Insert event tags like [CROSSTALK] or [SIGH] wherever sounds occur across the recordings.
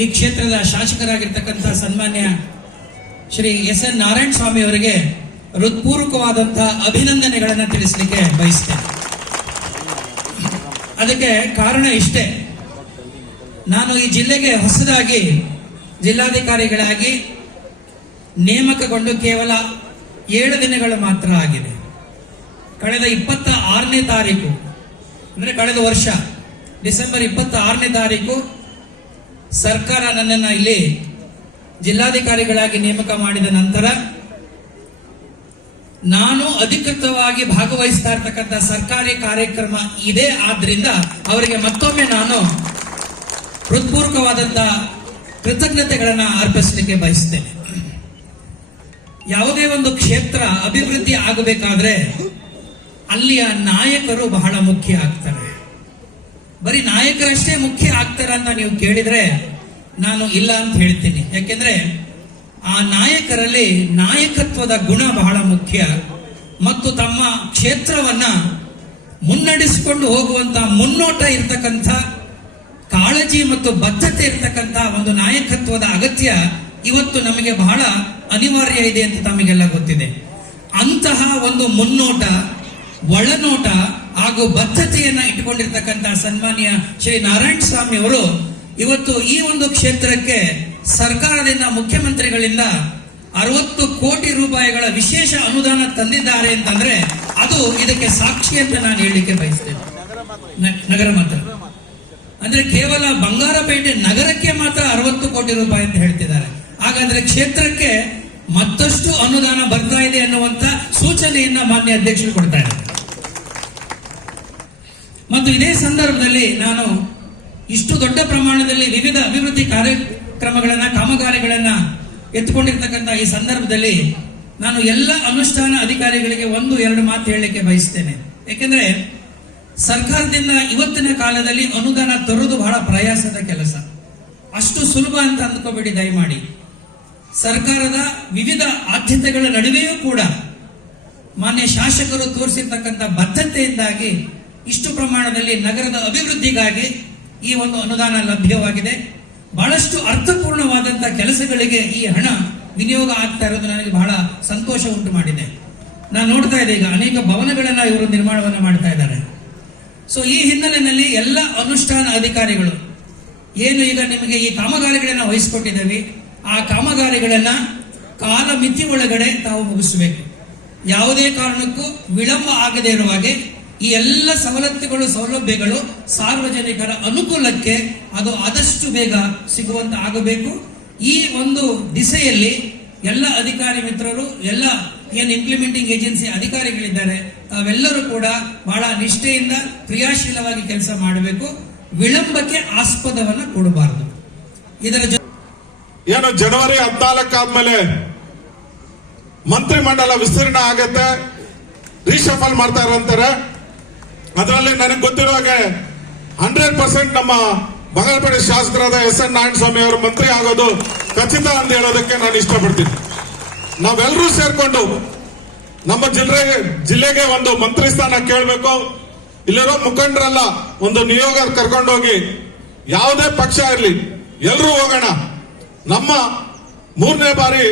ಈ ಕ್ಷೇತ್ರದ ಶಾಸಕರಾಗಿರ್ತಕ್ಕಂಥ ಸನ್ಮಾನ್ಯ ಶ್ರೀ ಎಸ್ ಎನ್ ನಾರಾಯಣ ಸ್ವಾಮಿ ಅವರಿಗೆ ಹೃತ್ಪೂರ್ವಕವಾದಂತಹ ಅಭಿನಂದನೆಗಳನ್ನು ತಿಳಿಸಲಿಕ್ಕೆ ಬಯಸ್ತೇನೆ. ಅದಕ್ಕೆ ಕಾರಣ ಇಷ್ಟೇ. ನಾನು ಈ ಜಿಲ್ಲೆಗೆ ಹೊಸದಾಗಿ ಜಿಲ್ಲಾಧಿಕಾರಿಗಳಾಗಿ ನೇಮಕಗೊಂಡು ಕೇವಲ ಏಳು ದಿನಗಳು ಮಾತ್ರ ಆಗಿದೆ. ಕಳೆದ ಇಪ್ಪತ್ತ ಆರನೇ ತಾರೀಕು, ಅಂದ್ರೆ ಕಳೆದ ವರ್ಷ, ಡಿಸೆಂಬರ್ ಇಪ್ಪತ್ತ ಆರನೇ ತಾರೀಕು ಸರ್ಕಾರ ನನ್ನನ್ನು ಇಲ್ಲಿ ಜಿಲ್ಲಾಧಿಕಾರಿಗಳಾಗಿ ನೇಮಕ ಮಾಡಿದ ನಂತರ ನಾನು ಅಧಿಕೃತವಾಗಿ ಭಾಗವಹಿಸ್ತಾ ಇರ್ತಕ್ಕಂಥ ಸರ್ಕಾರಿ ಕಾರ್ಯಕ್ರಮ ಇದೆ. ಆದ್ರಿಂದ ಅವರಿಗೆ ಮತ್ತೊಮ್ಮೆ ನಾನು ಹೃತ್ಪೂರ್ವಕವಾದಂತ ಕೃತಜ್ಞತೆಗಳನ್ನ ಅರ್ಪಿಸಲಿಕ್ಕೆ ಬಯಸ್ತೇನೆ. ಯಾವುದೇ ಒಂದು ಕ್ಷೇತ್ರ ಅಭಿವೃದ್ಧಿ ಆಗಬೇಕಾದ್ರೆ ಅಲ್ಲಿಯ ನಾಯಕರು ಬಹಳ ಮುಖ್ಯ ಆಗ್ತಾರೆ. ಬರೀ ನಾಯಕರಷ್ಟೇ ಮುಖ್ಯ ಆಗ್ತಾರ ಅಂತ ನೀವು ಕೇಳಿದ್ರೆ ನಾನು ಇಲ್ಲ ಅಂತ ಹೇಳ್ತೀನಿ. ಯಾಕೆಂದ್ರೆ ಆ ನಾಯಕರಲ್ಲಿ ನಾಯಕತ್ವದ ಗುಣ ಬಹಳ ಮುಖ್ಯ. ಮತ್ತು ತಮ್ಮ ಕ್ಷೇತ್ರವನ್ನ ಮುನ್ನಡೆಸಿಕೊಂಡು ಹೋಗುವಂತ ಮುನ್ನೋಟ ಇರ್ತಕ್ಕಂಥ, ಕಾಳಜಿ ಮತ್ತು ಬದ್ಧತೆ ಇರ್ತಕ್ಕಂಥ ಒಂದು ನಾಯಕತ್ವದ ಅಗತ್ಯ ಇವತ್ತು ನಮಗೆ ಬಹಳ ಅನಿವಾರ್ಯ ಇದೆ ಅಂತ ತಮಗೆಲ್ಲ ಗೊತ್ತಿದೆ. ಅಂತಹ ಒಂದು ಮುನ್ನೋಟ ಒಳನೋಟ ಹಾಗೂ ಬದ್ಧತೆಯನ್ನ ಇಟ್ಟುಕೊಂಡಿರ್ತಕ್ಕಂತಹ ಸನ್ಮಾನ್ಯ ಶ್ರೀ ನಾರಾಯಣ ಸ್ವಾಮಿ ಅವರು ಇವತ್ತು ಈ ಒಂದು ಕ್ಷೇತ್ರಕ್ಕೆ ಸರ್ಕಾರದಿಂದ ಮುಖ್ಯಮಂತ್ರಿಗಳಿಂದ ಅರವತ್ತು ಕೋಟಿ ರೂಪಾಯಿಗಳ ವಿಶೇಷ ಅನುದಾನ ತಂದಿದ್ದಾರೆ ಅಂತಂದ್ರೆ ಅದು ಇದಕ್ಕೆ ಸಾಕ್ಷಿ ಅಂತ ನಾನು ಹೇಳಲಿಕ್ಕೆ ಬಯಸ್ತೇನೆ. ನಗರ ಮಾತ್ರ. ಅಂದ್ರೆ ಕೇವಲ ಬಂಗಾರಪೇಟೆ ನಗರಕ್ಕೆ ಮಾತ್ರ ಅರವತ್ತು ಕೋಟಿ ರೂಪಾಯಿ ಅಂತ ಹೇಳ್ತಿದ್ದಾರೆ. ಹಾಗಾದ್ರೆ ಕ್ಷೇತ್ರಕ್ಕೆ ಮತ್ತಷ್ಟು ಅನುದಾನ ಬರ್ತಾ ಇದೆ ಅನ್ನುವಂತ ಸೂಚನೆಯನ್ನ ಮಾನ್ಯ ಅಧ್ಯಕ್ಷರು ಕೊಡ್ತಾ ಇದ್ದಾರೆ. ಮತ್ತು ಇದೇ ಸಂದರ್ಭದಲ್ಲಿ ನಾನು ಇಷ್ಟು ದೊಡ್ಡ ಪ್ರಮಾಣದಲ್ಲಿ ವಿವಿಧ ಅಭಿವೃದ್ಧಿ ಕಾರ್ಯಕ್ರಮಗಳನ್ನ ಕಾಮಗಾರಿಗಳನ್ನ ಎತ್ತುಕೊಂಡಿರ್ತಕ್ಕಂಥ ಈ ಸಂದರ್ಭದಲ್ಲಿ ನಾನು ಎಲ್ಲ ಅನುಷ್ಠಾನ ಅಧಿಕಾರಿಗಳಿಗೆ ಒಂದು, ಎರಡು ಮಾತು ಹೇಳಲಿಕ್ಕೆ ಬಯಸ್ತೇನೆ. ಯಾಕೆಂದ್ರೆ ಸರ್ಕಾರದಿಂದ ಇವತ್ತಿನ ಕಾಲದಲ್ಲಿ ಅನುದಾನ ತರುವುದು ಬಹಳ ಪ್ರಯಾಸದ ಕೆಲಸ. ಅಷ್ಟು ಸುಲಭ ಅಂತ ಅಂದ್ಕೋಬೇಡಿ ದಯಮಾಡಿ. ಸರ್ಕಾರದ ವಿವಿಧ ಆದ್ಯತೆಗಳ ನಡುವೆಯೂ ಕೂಡ ಮಾನ್ಯ ಶಾಸಕರು ತೋರಿಸಿರ್ತಕ್ಕಂಥ ಬದ್ಧತೆಯಿಂದಾಗಿ ಇಷ್ಟು ಪ್ರಮಾಣದಲ್ಲಿ ನಗರದ ಅಭಿವೃದ್ಧಿಗಾಗಿ ಈ ಒಂದು ಅನುದಾನ ಲಭ್ಯವಾಗಿದೆ. ಬಹಳಷ್ಟು ಅರ್ಥಪೂರ್ಣವಾದಂತಹ ಕೆಲಸಗಳಿಗೆ ಈ ಹಣ ವಿನಿಯೋಗ ಆಗ್ತಾ ಇರೋದು ನನಗೆ ಬಹಳ ಸಂತೋಷ ಉಂಟು ಮಾಡಿದೆ. ನಾನು ನೋಡ್ತಾ ಇದ್ದೆ ಈಗ ಅನೇಕ ಭವನಗಳನ್ನು ಇವರು ನಿರ್ಮಾಣವನ್ನು ಮಾಡ್ತಾ ಇದ್ದಾರೆ. ಸೊ ಈ ಹಿನ್ನೆಲೆಯಲ್ಲಿ ಎಲ್ಲ ಅನುಷ್ಠಾನ ಅಧಿಕಾರಿಗಳು, ಏನು ಈಗ ನಿಮಗೆ ಈ ಕಾಮಗಾರಿಗಳನ್ನ ವಹಿಸಿಕೊಟ್ಟಿದ್ದೇವೆ, ಆ ಕಾಮಗಾರಿಗಳನ್ನ ಕಾಲ ಮಿತಿ ಒಳಗಡೆ ತಾವು ಮುಗಿಸಬೇಕು. ಯಾವುದೇ ಕಾರಣಕ್ಕೂ ವಿಳಂಬ ಆಗದೇ ಇರುವ ಹಾಗೆ ಈ ಎಲ್ಲ ಸವಲತ್ತುಗಳು, ಸೌಲಭ್ಯಗಳು ಸಾರ್ವಜನಿಕರ ಅನುಕೂಲಕ್ಕೆ ಅದು ಆದಷ್ಟು ಬೇಗ ಸಿಗುವಂತ ಆಗಬೇಕು. ಈ ಒಂದು ದಿಸೆಯಲ್ಲಿ ಎಲ್ಲ ಅಧಿಕಾರಿ ಮಿತ್ರರು, ಎಲ್ಲ ಏನು ಇಂಪ್ಲಿಮೆಂಟಿಂಗ್ ಏಜೆನ್ಸಿ ಅಧಿಕಾರಿಗಳಿದ್ದಾರೆ, ತಾವೆಲ್ಲರೂ ಕೂಡ ಬಹಳ ನಿಷ್ಠೆಯಿಂದ ಕ್ರಿಯಾಶೀಲವಾಗಿ ಕೆಲಸ ಮಾಡಬೇಕು. ವಿಳಂಬಕ್ಕೆ ಆಸ್ಪದವನ್ನ ಕೊಡಬಾರದು. ಇದರ ಏನೋ ಜನವರಿ ಹದಿನಾಲ್ಕು ಆದ್ಮೇಲೆ ಮಂತ್ರಿಮಂಡಲ ವಿಸ್ತೀರ್ಣ ಆಗತ್ತೆ, ರೀಶಫಲ್ ಮಾಡ್ತಾ ಇರಂತಾರೆ ಅದರಲ್ಲಿ ನನಗೆ ಗೊತ್ತಿರೋ ಹಾಗೆ ಹಂಡ್ರೆಡ್ ಪರ್ಸೆಂಟ್ ನಮ್ಮ ಬಗಲ್ಪಡೆ ಶಾಸಕರಾದ ಎಸ್ ಎನ್ ನಾರಾಯಣ ಸ್ವಾಮಿ ಅವರು ಮಂತ್ರಿ ಆಗೋದು ಖಚಿತ ಅಂತ ಹೇಳೋದಕ್ಕೆ ನಾನು ಇಷ್ಟಪಡ್ತೀನಿ. ನಾವೆಲ್ಲರೂ ಸೇರ್ಕೊಂಡು ನಮ್ಮ ಜಿಲ್ಲೆ, ಜಿಲ್ಲೆಗೆ ಒಂದು ಮಂತ್ರಿ ಸ್ಥಾನ ಕೇಳಬೇಕು. ಇಲ್ಲಿರೋ ಮುಖಂಡರೆಲ್ಲ ಒಂದು ನಿಯೋಗ ಕರ್ಕೊಂಡೋಗಿ ಯಾವುದೇ ಪಕ್ಷ ಇರಲಿ ಎಲ್ಲರೂ ಹೋಗೋಣ. ನಮ್ಮ ಮೂರನೇ ಬಾರಿ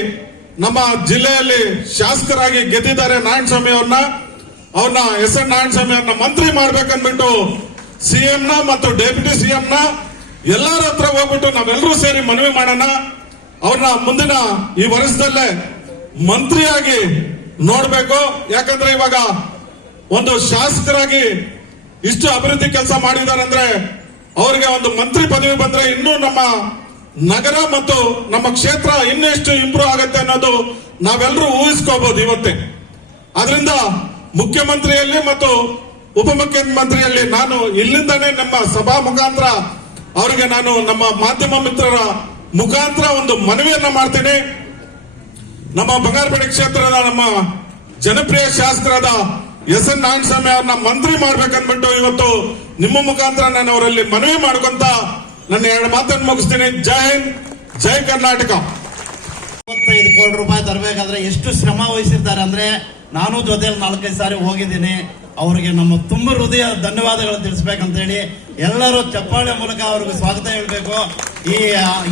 ನಮ್ಮ ಜಿಲ್ಲೆಯಲ್ಲಿ ಶಾಸಕರಾಗಿ ಗೆದ್ದಿದ್ದಾರೆ ನಾರಾಯಣ ಸ್ವಾಮಿ ಅವ್ರನ್ನ. ಅವ್ರನ್ನ ಎಸ್ ಎನ್ ನಾರಾಯಣ ಸ್ವಾಮಿ ಅವ್ರನ್ನ ಮಂತ್ರಿ ಮಾಡ್ಬೇಕನ್ಬಿಟ್ಟು ಸಿಎಂ ನ ಮತ್ತು ಡೆಪ್ಯೂಟಿ ನ ಎಲ್ಲರ ಹತ್ರ ಹೋಗ್ಬಿಟ್ಟು ನಾವೆಲ್ಲರೂ ಸೇರಿ ಮನವಿ ಮಾಡೋಣ. ಅವ್ರನ್ನ ಮುಂದಿನ ಈ ವರ್ಷದಲ್ಲೇ ಮಂತ್ರಿಯಾಗಿ ನೋಡ್ಬೇಕು. ಯಾಕಂದ್ರೆ ಇವಾಗ ಒಂದು ಶಾಸಕರಾಗಿ ಇಷ್ಟು ಅಭಿವೃದ್ಧಿ ಕೆಲಸ ಮಾಡಿದ್ದಾರೆ ಅಂದ್ರೆ ಅವರಿಗೆ ಒಂದು ಮಂತ್ರಿ ಪದವಿ ಬಂದ್ರೆ ಇನ್ನೂ ನಮ್ಮ ನಗರ ಮತ್ತು ನಮ್ಮ ಕ್ಷೇತ್ರ ಇನ್ನೆಷ್ಟು ಇಂಪ್ರೂವ್ ಆಗುತ್ತೆ ಅನ್ನೋದು ನಾವೆಲ್ಲರೂ ಊಹಿಸ್ಕೋಬಹುದು ಇವತ್ತೇ. ಅದರಿಂದ ಮುಖ್ಯಮಂತ್ರಿಯಲ್ಲಿ ಮತ್ತು ಉಪಮುಖ್ಯಮಂತ್ರಿಯಲ್ಲಿ ನಾನು ಇಲ್ಲಿಂದಾನೇ ನಮ್ಮ ಸಭಾ ಮುಖಾಂತರ ಅವರಿಗೆ ನಾನು ನಮ್ಮ ಮಾಧ್ಯಮ ಮಿತ್ರರ ಮುಖಾಂತರ ಒಂದು ಮನವಿಯನ್ನ ಮಾಡ್ತೇನೆ. ನಮ್ಮ ಬಂಗಾರಪೇಟೆ ಕ್ಷೇತ್ರದ ನಮ್ಮ ಜನಪ್ರಿಯ ಶಾಸಕರಾದ ಎಸ್ ಎನ್ ನಾರಾಯಣಸ್ವಾಮಿ ಅವ್ರನ್ನ ಮಂತ್ರಿ ಮಾಡ್ಬೇಕಂದ್ಬಿಟ್ಟು ಇವತ್ತು ನಿಮ್ಮ ಮುಖಾಂತರ ನಾನು ಅವರಲ್ಲಿ ಮನವಿ ಮಾಡ್ಕೊಂತ ನನ್ನ ಎರಡು ಮಾತನ್ನು ಮುಗಿಸ್ತೀನಿ. ಜೈ ಹಿಂದ್, ಜೈ ಕರ್ನಾಟಕ. ಕೋಟಿ ರೂಪಾಯಿ ತರಬೇಕಾದ್ರೆ ಎಷ್ಟು ಶ್ರಮ ವಹಿಸಿರ್ತಾರೆ ಅಂದ್ರೆ ನಾನು ಜೊತೆಯಲ್ಲಿ ನಾಲ್ಕೈದು ಸಾರಿ ಹೋಗಿದ್ದೀನಿ. ಅವರಿಗೆ ನಮ್ಮ ತುಂಬ ಹೃದಯ ಧನ್ಯವಾದಗಳು ತಿಳಿಸ್ಬೇಕಂತೇಳಿ ಎಲ್ಲರೂ ಚಪ್ಪಾಳೆ ಮೂಲಕ ಅವ್ರಿಗೆ ಸ್ವಾಗತ ಹೇಳಬೇಕು. ಈ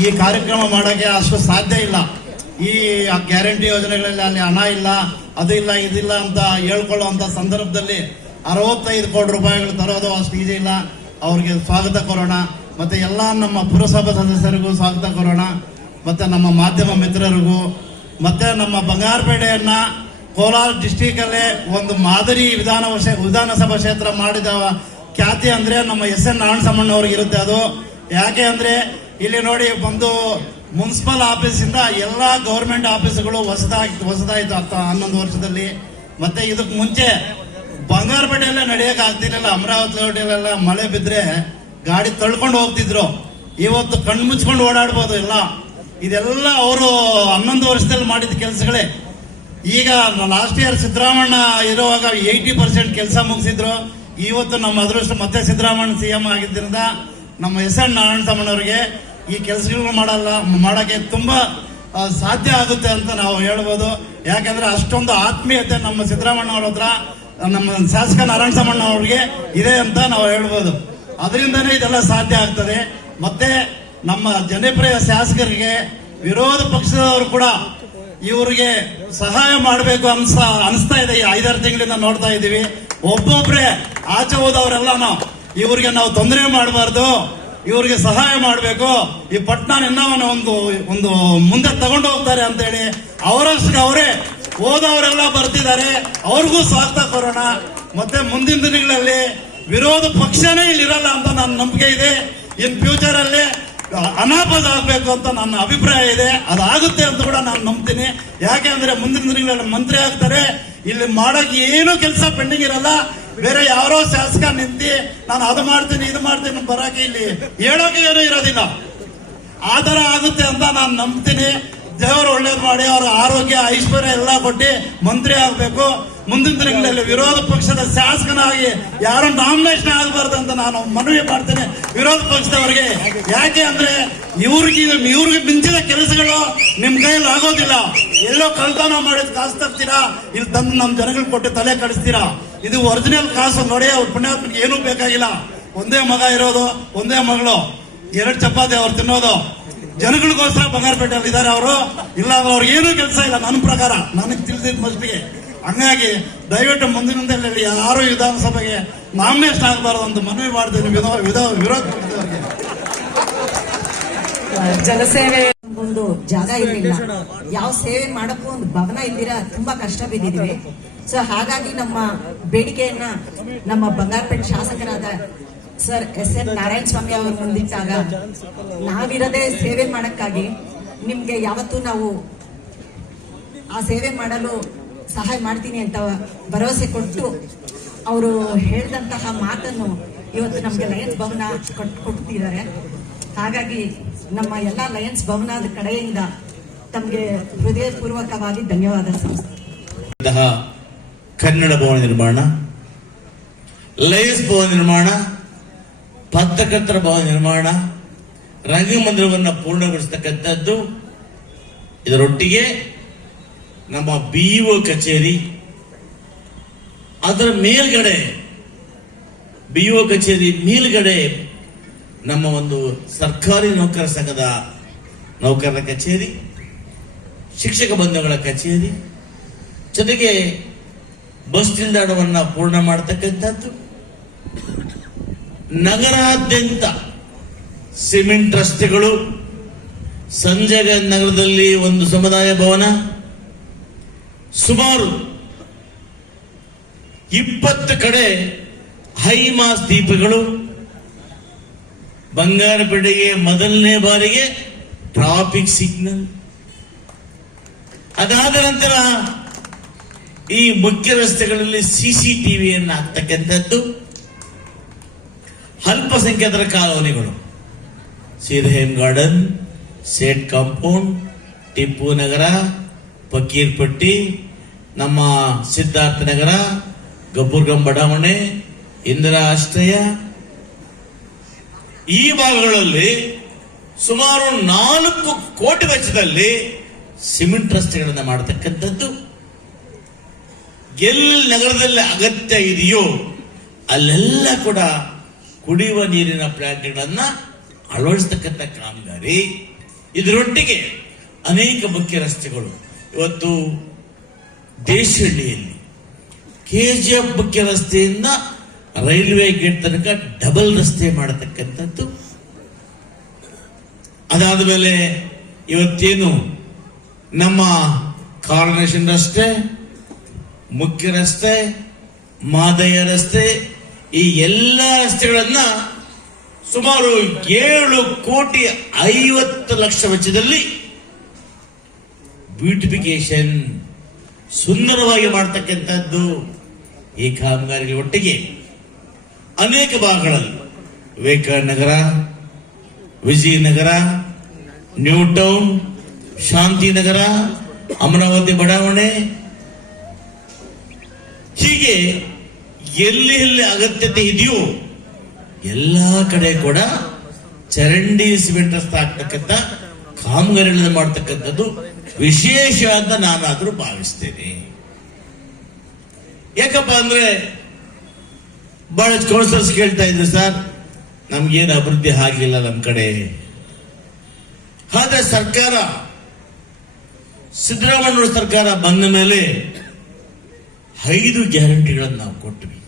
ಈ ಕಾರ್ಯಕ್ರಮ ಮಾಡೋಕ್ಕೆ ಅಷ್ಟು ಸಾಧ್ಯ ಇಲ್ಲ. ಈ ಗ್ಯಾರಂಟಿ ಯೋಜನೆಗಳಲ್ಲಿ ಅಲ್ಲಿ ಹಣ ಇಲ್ಲ, ಅದು ಇಲ್ಲ ಇದಿಲ್ಲ ಅಂತ ಹೇಳ್ಕೊಳ್ಳುವಂಥ ಸಂದರ್ಭದಲ್ಲಿ ಅರವತ್ತೈದು ಕೋಟಿ ರೂಪಾಯಿಗಳು ತರೋದು ಅಷ್ಟು ಈಜಿ ಇಲ್ಲ. ಅವ್ರಿಗೆ ಸ್ವಾಗತ ಕೊರೋಣ. ಮತ್ತು ಎಲ್ಲ ನಮ್ಮ ಪುರಸಭಾ ಸದಸ್ಯರಿಗೂ ಸ್ವಾಗತ ಕೊರೋಣ. ಮತ್ತು ನಮ್ಮ ಮಾಧ್ಯಮ ಮಿತ್ರರಿಗೂ, ಮತ್ತು ನಮ್ಮ ಬಂಗಾರಪೇಟೆಯನ್ನ ಕೋಲಾರ ಡಿಸ್ಟಿಕ್ ಅಲ್ಲೇ ಒಂದು ಮಾದರಿ ವಿಧಾನ ವಿಧಾನಸಭಾ ಕ್ಷೇತ್ರ ಮಾಡಿದ ಖ್ಯಾತಿ ಅಂದ್ರೆ ನಮ್ಮ ಎಸ್ ಎನ್ ನಾರಾಯಣಸಮ್ಮಣ್ಣವ್ರಿಗೆ ಇರುತ್ತೆ ಅದು. ಯಾಕೆ ಅಂದ್ರೆ ಇಲ್ಲಿ ನೋಡಿ ಒಂದು ಮುನ್ಸಿಪಲ್ ಆಫೀಸಿಂದ ಎಲ್ಲಾ ಗೌರ್ಮೆಂಟ್ ಆಫೀಸ್ಗಳು ಹೊಸದಾಗಿ, ಹೊಸದಾಯ್ತು ಹತ್ತ, ಹನ್ನೊಂದು ವರ್ಷದಲ್ಲಿ. ಮತ್ತೆ ಇದಕ್ಕೆ ಮುಂಚೆ ಬಂಗಾರಪೇಟೆಯಲ್ಲೇ ಆಗ್ತಿರ್ಲಿಲ್ಲ ಅಮರಾವತಿ ರೋಡಲ್ಲೆಲ್ಲ ಮಳೆ ಬಿದ್ರೆ ಗಾಡಿ ತಳ್ಕೊಂಡು ಹೋಗ್ತಿದ್ರು. ಇವತ್ತು ಕಣ್ಣು ಮುಚ್ಕೊಂಡು ಓಡಾಡ್ಬೋದು ಎಲ್ಲ. ಇದೆಲ್ಲ ಅವರು ಹನ್ನೊಂದು ವರ್ಷದಲ್ಲಿ ಮಾಡಿದ ಕೆಲಸಗಳೇ. ಈಗ ಲಾಸ್ಟ್ ಇಯರ್ ಸಿದ್ದರಾಮಣ್ಣ ಇರುವಾಗ ಏಯ್ಟಿ ಪರ್ಸೆಂಟ್ ಕೆಲಸ ಮುಗಿಸಿದ್ರು. ಇವತ್ತು ನಮ್ಮ ಅದೃಷ್ಟ ಮತ್ತೆ ಸಿದ್ದರಾಮಣ್ಣ ಸಿ ಎಂ ಆಗಿದ್ದರಿಂದ ನಮ್ಮ ಎಸ್ ಎನ್ ನಾರಾಯಣಸ್ವಾಮಣ್ಣವ್ರಿಗೆ ಈ ಕೆಲಸಗಳು ಮಾಡಲ್ಲ, ಮಾಡೋಕ್ಕೆ ತುಂಬ ಸಾಧ್ಯ ಆಗುತ್ತೆ ಅಂತ ನಾವು ಹೇಳ್ಬೋದು. ಯಾಕಂದ್ರೆ ಅಷ್ಟೊಂದು ಆತ್ಮೀಯತೆ ನಮ್ಮ ಸಿದ್ದರಾಮಣ್ಣ ಅವ್ರ ಹತ್ರ, ನಮ್ಮ ಶಾಸಕ ನಾರಾಯಣಸ್ವಾಮಣ್ಣ ಅವ್ರಿಗೆ ಇದೆ ಅಂತ ನಾವು ಹೇಳ್ಬೋದು. ಅದರಿಂದನೇ ಇದೆಲ್ಲ ಸಾಧ್ಯ ಆಗ್ತದೆ. ಮತ್ತೆ ನಮ್ಮ ಜನಪ್ರಿಯ ಶಾಸಕರಿಗೆ ವಿರೋಧ ಪಕ್ಷದವರು ಕೂಡ ಇವ್ರಿಗೆ ಸಹಾಯ ಮಾಡಬೇಕು ಅನ್ಸ ಅನಿಸ್ತಾ ಇದೆ. ಈ ಐದಾರು ತಿಂಗಳಿಂದ ನೋಡ್ತಾ ಇದೀವಿ ಒಬ್ಬೊಬ್ರೆ ಆಚೆ ಹೋದವರೆಲ್ಲ ನಾವು, ಇವ್ರಿಗೆ ನಾವು ತೊಂದರೆ ಮಾಡಬಾರ್ದು, ಇವ್ರಿಗೆ ಸಹಾಯ ಮಾಡಬೇಕು. ಈ ಪಟ್ನ ಒಂದು ಒಂದು ಮುಂದೆ ತಗೊಂಡು ಹೋಗ್ತಾರೆ ಅಂತೇಳಿ ಅವರಷ್ಟು ಅವರೇ ಹೋದವರೆಲ್ಲ ಬರ್ತಿದ್ದಾರೆ. ಅವ್ರಿಗೂ ಸ್ವಾಗತ ಕೊರೋಣ ಮತ್ತೆ ಮುಂದಿನ ದಿನಗಳಲ್ಲಿ ವಿರೋಧ ಪಕ್ಷನೇ ಇಲ್ಲಿ ಇರಲ್ಲ ಅಂತ ನನ್ನ ನಂಬಿಕೆ ಇದೆ. ಇನ್ ಫ್ಯೂಚರ್ ಅಲ್ಲಿ ಅನಾಪದ ಆಗ್ಬೇಕು ಅಂತ ನನ್ನ ಅಭಿಪ್ರಾಯ ಇದೆ. ಅದಾಗುತ್ತೆ ಅಂತ ಕೂಡ ನಾನು ನಂಬ್ತೀನಿ. ಯಾಕೆ ಅಂದ್ರೆ ಮುಂದಿನ ದಿನಗಳಲ್ಲಿ ಮಂತ್ರಿ ಆಗ್ತಾರೆ. ಇಲ್ಲಿ ಮಾಡಕ್ ಏನು ಕೆಲಸ ಪೆಂಡಿಂಗ್ ಇರಲ್ಲ. ಬೇರೆ ಯಾರೋ ಶಾಸಕ ನಿಂತಿ, ನಾನು ಅದು ಮಾಡ್ತೀನಿ, ಇದು ಮಾಡ್ತೀನಿ ಬರಕ್ಕೆ ಇಲ್ಲಿ ಹೇಳೋಕೆ ಏನೂ ಇರೋದಿಲ್ಲ. ಆ ಥರ ಆಗುತ್ತೆ ಅಂತ ನಾನು ನಂಬ್ತೀನಿ. ದೇವರು ಒಳ್ಳೇದು ಮಾಡಿ, ಅವರ ಆರೋಗ್ಯ, ಐಶ್ವರ್ಯ ಎಲ್ಲ ಕೊಟ್ಟು ಮಂತ್ರಿ ಆಗಬೇಕು. ಮುಂದಿನ ದಿನಗಳಲ್ಲಿ ವಿರೋಧ ಪಕ್ಷದ ಶಾಸಕನಾಗಿ ಯಾರು ನಾಮಿನೇಷನ್ ಆಗಬಾರ್ದು ಅಂತ ನಾನು ಮನವಿ ಮಾಡ್ತೇನೆ. ವಿರೋಧ ಪಕ್ಷದವರಿಗೆ ಯಾಕೆ ಅಂದ್ರೆ ಇವ್ರಿಗೆ ಇವ್ರಿಗೆ ಮಿಂಚಿದ ಕೆಲಸಗಳು ನಿಮ್ ಕೈಯಲ್ಲಿ ಆಗೋದಿಲ್ಲ. ಎಲ್ಲೋ ಕಳ್ತನ ಮಾಡಿದ ಕಾಸು ತರ್ತೀರಾ? ಇಲ್ಲಿ ತಂದು ನಮ್ಮ ಜನಗಳು ಕೊಟ್ಟು ತಲೆ ಕಡಿಸ್ತೀರಾ? ಇದು ಒರಿಜಿನಲ್ ಕಾಸು ನೋಡಿ ಅವ್ರ ಪುಣ್ಯಾತ್ಮಕ್ಕೆ ಏನೂ ಬೇಕಾಗಿಲ್ಲ. ಒಂದೇ ಮಗ ಇರೋದು, ಒಂದೇ ಮಗಳು. ಎರಡು ಚಪಾತಿ ಅವ್ರು ತಿನ್ನೋದು. ಜನಗಳಿಗೋಸ್ಕರ ಬಂಗಾರಪೇಟೆಯಲ್ಲಿ ಇದ್ದಾರೆ ಅವರು. ಇಲ್ಲ ಅವ್ರಿಗೆ ಏನೂ ಕೆಲಸ ಇಲ್ಲ. ನನ್ನ ಪ್ರಕಾರ, ನನಗೆ ತಿಳಿದಿದ್ದ ಮಸ್ಟಿಗೆ ಹಂಗಾಗಿ ದಯವಿಟ್ಟು ಮುಂದಿನ ದಿನದಲ್ಲಿ ಯಾರು ವಿಧಾನಸಭೆಗೆ ನಾಮಿನೇಷನ್ ಆಗಬಾರದು ಅಂತ ಮನವಿ ಮಾಡ್ತೀನಿ. ವಿಧ ವಿಧ ವಿರೋಧ ಜನಸೇವೆ ಒಂದು ಜಾಗ ಇರಲಿಲ್ಲ. ಯಾವ ಸೇವೆ ಮಾಡಕ್ಕೂ ಒಂದು ಭವನ ಇಲ್ದಿರ ತುಂಬಾ ಕಷ್ಟ ಬಿದ್ದಿದ್ವಿ. ಸೊ ಹಾಗಾಗಿ ನಮ್ಮ ಬೇಡಿಕೆಯನ್ನ ನಮ್ಮ ಬಂಗಾರಪೇಟೆ ಶಾಸಕರಾದ sir S N Narayana Swamy ಅವರು ಮುಂದಿಟ್ಟಾಗ ನಾವಿರದೆ ಸೇವೆ ಮಾಡಕ್ಕಾಗಿ ನಿಮ್ಗೆ ಯಾವತ್ತೂ ನಾವು ಆ ಸೇವೆ ಮಾಡಲು ಸಹಾಯ ಮಾಡ್ತೀನಿ ಅಂತ ಭರವಸೆ ಕೊಟ್ಟು ಅವರು ಹೇಳಿದಂತಹ ಮಾತನ್ನು ಇವತ್ತು ನಮಗೆ ಲಯನ್ಸ್ ಭವನ ಕೊಟ್ಟು ಕೊಡ್ತಿದ್ದಾರೆ. ಹಾಗಾಗಿ ನಮ್ಮ ಎಲ್ಲ ಲಯನ್ಸ್ ಭವನದ ಕಡೆಯಿಂದ ತಮಗೆ ಹೃದಯಪೂರ್ವಕವಾಗಿ ಧನ್ಯವಾದ ಸಂಸ್ಥೆ ಕನ್ನಡ ಭವನ ನಿರ್ಮಾಣ ಲಯನ್ಸ್ ಭವನ ನಿರ್ಮಾಣ ಪತ್ರಕರ್ತರ ಭವನ ನಿರ್ಮಾಣ, ರಂಗಮಂದಿರವನ್ನು ಪೂರ್ಣಗೊಳಿಸತಕ್ಕಂಥದ್ದು ಇದರೊಟ್ಟಿಗೆ ನಮ್ಮ ಬಿಇಒ ಕಚೇರಿ, ಅದರ ಮೇಲ್ಗಡೆ ಬಿಇಒ ಕಚೇರಿ ಮೇಲ್ಗಡೆ ನಮ್ಮ ಒಂದು ಸರ್ಕಾರಿ ನೌಕರ ಸಂಘದ ನೌಕರರ ಕಚೇರಿ, ಶಿಕ್ಷಕ ಬಂಧುಗಳ ಕಚೇರಿ, ಜೊತೆಗೆ ಬಸ್ ನಿಲ್ದಾಣವನ್ನು ಪೂರ್ಣ ಮಾಡತಕ್ಕಂಥದ್ದು. ನಗರಾದ್ಯಂತ ಸಿಮೆಂಟ್ ರಸ್ತೆಗಳು ಸಂಜಯ ನಗರದಲ್ಲಿ ಒಂದು ಸಮುದಾಯ ಭವನ ಸುಮಾರು ಇಪ್ಪತ್ತು ಕಡೆ ಹೈಮಾಸ್ ದೀಪಗಳು ಬಂಗಾರಪೇಟೆಗೆ ಮೊದಲನೇ ಬಾರಿಗೆ ಟ್ರಾಫಿಕ್ ಸಿಗ್ನಲ್. ಅದಾದ ನಂತರ ಈ ಮುಖ್ಯ ರಸ್ತೆಗಳಲ್ಲಿ ಸಿಸಿ ಟಿವಿಯನ್ನು ಹಾಕ್ತಕ್ಕಂಥದ್ದು, ಅಲ್ಪಸಂಖ್ಯಾತರ ಕಾಲೋನಿಗಳು. ಸಿರ್ಹೇಮ್ ಗಾರ್ಡನ್, ಸೇಟ್ ಕಾಂಪೌಂಡ್, ಟಿಪ್ಪು ನಗರ, ಫಕೀರ್ಪಟ್ಟಿ ನಮ್ಮ ಸಿದ್ಧಾರ್ಥ ನಗರ, ಗಬ್ಬುರ್ಗಂ ಬಡಾವಣೆ, ಇಂದಿರಾ ಆಶ್ರಯ. ಈ ಭಾಗಗಳಲ್ಲಿ ಸುಮಾರು ನಾಲ್ಕು ಕೋಟಿ ವೆಚ್ಚದಲ್ಲಿ ಸಿಮೆಂಟ್ ರಸ್ತೆಗಳನ್ನು ಮಾಡತಕ್ಕಂಥದ್ದು. ಎಲ್ಲಿ ನಗರದಲ್ಲಿ ಅಗತ್ಯ ಇದೆಯೋ ಅಲ್ಲೆಲ್ಲ ಕೂಡ ಕುಡಿಯುವ ನೀರಿನ ಪ್ಲಾಂಟ್ಗಳನ್ನ ಅಳವಡಿಸ್ತಕ್ಕಂಥ ಕಾಮಗಾರಿ. ಇದರೊಟ್ಟಿಗೆ ಅನೇಕ ಮುಖ್ಯ ರಸ್ತೆಗಳು. ಇವತ್ತು ದೇಶಹಳ್ಳಿಯಲ್ಲಿ ಕೆ ಜಿ ಎಫ್ ಮುಖ್ಯ ರಸ್ತೆಯಿಂದ ರೈಲ್ವೆ ಗೇಟ್ ತನಕ ಡಬಲ್ ರಸ್ತೆ ಮಾಡತಕ್ಕಂಥದ್ದು. ಅದಾದ ಮೇಲೆ ಇವತ್ತೇನು ನಮ್ಮ ಕಾರ್ನೇಷನ್ ರಸ್ತೆ, ಮುಖ್ಯ ರಸ್ತೆ, ಮಾದಯ್ಯ ರಸ್ತೆ, ಈ ಎಲ್ಲ ರಸ್ತೆಗಳನ್ನ ಸುಮಾರು ಏಳು ಕೋಟಿ ಐವತ್ತು ಲಕ್ಷ ವೆಚ್ಚದಲ್ಲಿ ಬ್ಯೂಟಿಫಿಕೇಶನ್ ಸುಂದರವಾಗಿ ಮಾಡ್ತಕ್ಕಂಥದ್ದು ಈ ಕಾಮಗಾರಿಗೆ ಒಟ್ಟಿಗೆ ಅನೇಕ ಭಾಗಗಳಲ್ಲಿ ವಿವೇಕಾನಗರ ನಗರ, ವಿಜಯನಗರ ನ್ಯೂ ಟೌನ್ ಶಾಂತಿನಗರ, ಅಮರಾವತಿ, ಬಡಾವಣೆ. ಹೀಗೆ ಎಲ್ಲಿ ಎಲ್ಲಿ ಅಗತ್ಯತೆ ಇದೆಯೋ ಎಲ್ಲಾ ಕಡೆ ಕೂಡ ಚರಂಡಿ ಸಿಮೆಂಟ್ ರಸ್ತೆ ಹಾಕ್ತಕ್ಕಂಥ ಕಾಮಗಾರಿಗಳನ್ನು ಮಾಡ್ತಕ್ಕಂಥದ್ದು ವಿಶೇಷ ಅಂತ ನಾನಾದರೂ ಭಾವಿಸ್ತೇನೆ. ಯಾಕಪ್ಪ ಅಂದ್ರೆ ಬಹಳ ಕೌನ್ಸಲ್ಸ್ ಕೇಳ್ತಾ ಇದ್ರು ಸರ್, ನಮ್ಗೇನು ಅಭಿವೃದ್ಧಿ ಆಗಿಲ್ಲ ನಮ್ಮ ಕಡೆ. ಆದ್ರೆ ಸರ್ಕಾರ, ಸಿದ್ದರಾಮಯ್ಯ ಸರ್ಕಾರ ಬಂದ ಮೇಲೆ ಐದು ಗ್ಯಾರಂಟಿಗಳನ್ನು ನಾವು ಕೊಟ್ವಿ.